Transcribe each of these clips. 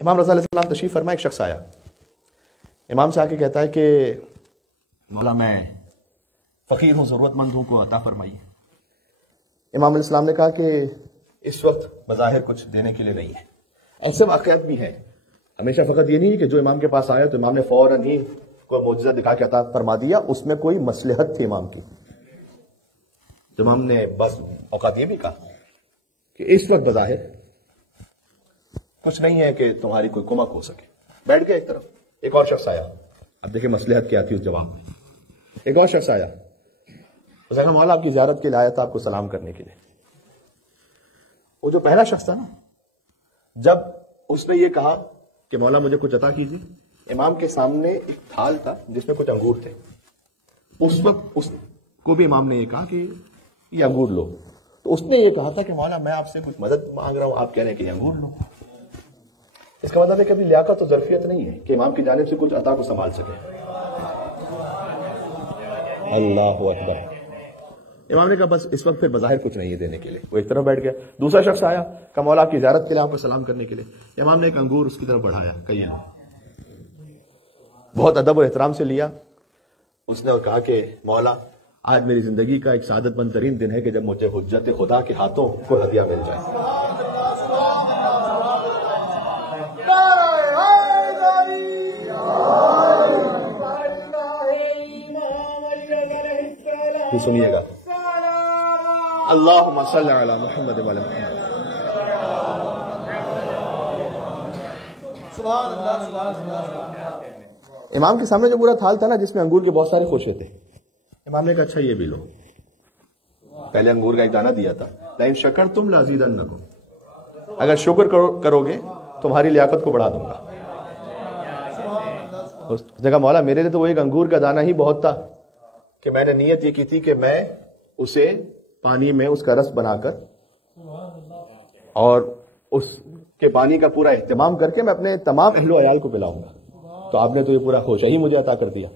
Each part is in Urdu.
امام رضا علیہ السلام تشریف فرما، ایک شخص آیا، امام سے آ کے کہتا ہے کہ مولا میں فقیر ہوں، ضرورت مند ہوں، کو عطا فرمائیے۔ امام علیہ السلام نے کہا کہ اس وقت بظاہر کچھ دینے کے لیے نہیں ہے۔ ایسے واقعات بھی ہیں، ہمیشہ فقط یہ نہیں کہ جو امام کے پاس آیا تو امام نے فوراً ہی کوئی معجزہ دکھا کے عطا فرما دیا، اس میں کوئی مصلحت تھی امام کی۔ تو امام نے بس اوقات یہ بھی کہا کہ اس وقت بظاہر کچھ نہیں ہے کہ تمہاری کوئی کمک ہو سکے، بیٹھ گئے ایک طرف۔ ایک اور شخص آیا، اب دیکھیں مصلحت کیا تھی اس جواب میں۔ ایک اور شخص آیا، اس نے کہا مولا آپ کی زیارت کے لیے آیا تھا، آپ کو سلام کرنے کے لیے۔ وہ جو پہلا شخص تھا نا، جب اس نے یہ کہا کہ مولا مجھے کچھ عطا کیجیے، امام کے سامنے ایک تھال تھا جس میں کچھ انگور تھے۔ اس وقت اس کو بھی امام نے یہ کہا کہ یہ انگور لو، تو اس نے یہ کہا تھا کہ مولا میں آپ سے کچھ مدد مانگ رہا ہوں، آپ کہہ رہے ہیں کہ یہ انگور لو۔ اس کا مطلب ہے کہ ابھی لیاقت و ظرفیت نہیں ہے کہ امام کی جانب سے کچھ عطا کو سنبھال سکے۔ اللہ اکبر۔ امام نے کہا بس اس وقت پھر بظاہر کچھ نہیں ہے دینے کے لیے، وہ ایک طرف بیٹھ گیا۔ دوسرا شخص آیا، کہا مولا آپ کی زیارت کے لیے، آپ کو سلام کرنے کے لیے۔ امام نے ایک انگور اس کی طرف بڑھایا، کہیے بہت ادب و احترام سے لیا۔ اس نے کہا کہ مولا آج میری زندگی کا ایک سعادت مند ترین دن ہے کہ جب مجھے حجت خدا کے ہاتھوں کو ہدیہ مل جائے۔ سنیے گا، اللہم صلی علی محمد وعلی محمد۔ امام کے سامنے جو پورا تھال تھا نا جس میں انگور کے بہت سارے خوشے تھے، امام نے کہا اچھا یہ بھی لو۔ پہلے انگور کا ایک دانہ دیا تھا، لئن شکرتم لازیدنکم، اگر شکر کرو گے تمہاری لیاقت کو بڑھا دوں گا۔ اس نے کہا مولا میرے لیے تو وہ ایک انگور کا دانہ ہی بہت تھا کہ میں نے نیت یہ کی تھی کہ میں اسے پانی میں اس کا رس بنا کر اور اس کے پانی کا پورا اہتمام کر کے میں اپنے تمام اہل و عیال کو پلاؤں گا، تو آپ نے تو یہ پورا خوشہ ہی مجھے عطا کر دیا۔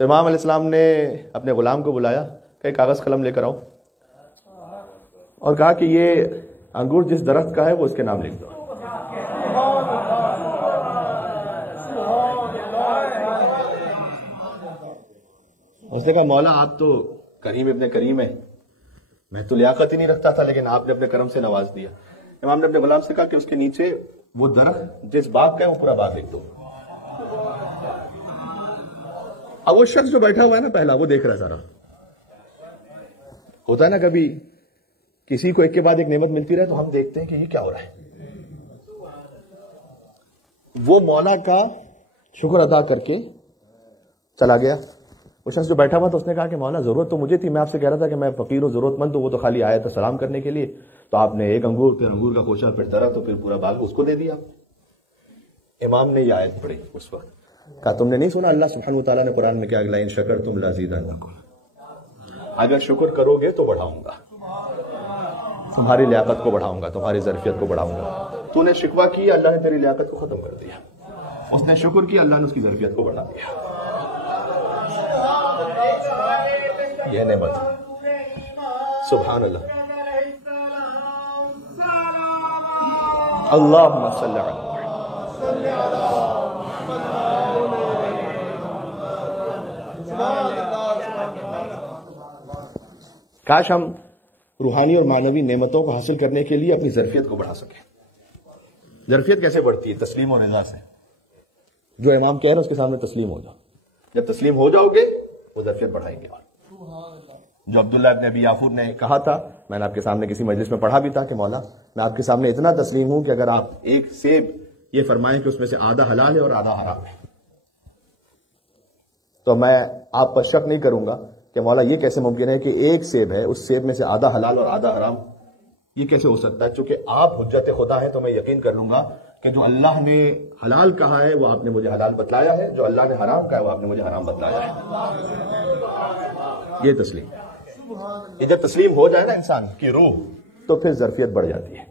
تو امام علیہ السلام نے اپنے غلام کو بلایا کہ کاغذ قلم لے کر آؤ، اور کہا کہ یہ انگور جس درخت کا ہے وہ اس کے نام لکھ دو۔ اس نے کہا مولا آپ تو کریم ابن کریم ہیں، میں تو لیاقت ہی نہیں رکھتا تھا لیکن آپ نے اپنے کرم سے نواز دیا۔ امام نے اپنے غلام سے کہا کہ اس کے نیچے وہ درخت جس باغ کا ہے وہ پورا باغ لکھ دو۔ اب وہ شخص جو بیٹھا ہوا ہے نا پہلا، وہ دیکھ رہا ہے سارا۔ ہوتا ہے نا کبھی کسی کو ایک کے بعد ایک نعمت ملتی رہے تو ہم دیکھتے ہیں کہ یہ کیا ہو رہا ہے۔ وہ مولا کا شکر ادا کر کے چلا گیا۔ وہ شخص جو بیٹھا ہوا تھا اس نے کہا کہ مولا ضرورت تو مجھے تھی، میں آپ سے کہہ رہا تھا کہ میں فقیر ہوں، ضرورت مند ہوں، وہ تو خالی آیا تھا سلام کرنے کے لیے، تو آپ نے ایک انگور، پھر انگور کا خوشہ، پھر درخت، تو پھر پورا باغ اس کو دے دیا۔ امام نے یہ آیت پڑھی اس وقت، کہا تم نے نہیں سنا اللہ سبحانہ وتعالیٰ نے قرآن میں کیا، لئن شکرتم لازیدنکم، اگر شکر کرو گے تو بڑھاؤں گا، تمہاری لیاقت کو بڑھاؤں گا، تمہاری ظرفیت کو بڑھاؤں گا۔ تو نے شکوہ کیا، اللہ نے تیری لیاقت کو ختم کر دیا۔ اس نے شکر کیا، اللہ نے اس کی ظرفیت کو بڑھا دیا۔ یہ نعمت سبحان اللہ۔ اللہم صلی علی کاش ہم روحانی اور معنوی نعمتوں کو حاصل کرنے کے لیے اپنی ظرفیت کو بڑھا سکیں۔ ظرفیت کیسے بڑھتی ہے؟ تسلیم و رضا سے۔ جو امام کہہ رہے ہیں اس کے سامنے تسلیم ہو جاؤ، جب تسلیم ہو جاؤ گے وہ ظرفیت بڑھائیں گے۔ اور جو عبداللہ ابن ابی یافور نے کہا تھا، میں نے آپ کے سامنے کسی مجلس میں پڑھا بھی تھا کہ مولا میں آپ کے سامنے اتنا تسلیم ہوں کہ اگر آپ ایک سیب یہ فرمائیں کہ اس میں سے آدھا حلال ہے اور آدھا حرام ہے تو میں آپ پر شک نہیں کروں گا کہ مولا یہ کیسے ممکن ہے کہ ایک سیب ہے، اس سیب میں سے آدھا حلال اور آدھا حرام، یہ کیسے ہو سکتا ہے؟ چونکہ آپ حجت خدا ہیں تو میں یقین کر لوں گا کہ جو اللہ نے حلال کہا ہے وہ آپ نے مجھے حلال بتلایا ہے، جو اللہ نے حرام کہا ہے وہ آپ نے مجھے حرام بتلایا ہے۔ یہ تسلیم، یہ جب تسلیم ہو جائے نا انسان کی روح تو پھر ظرفیت بڑھ جاتی ہے۔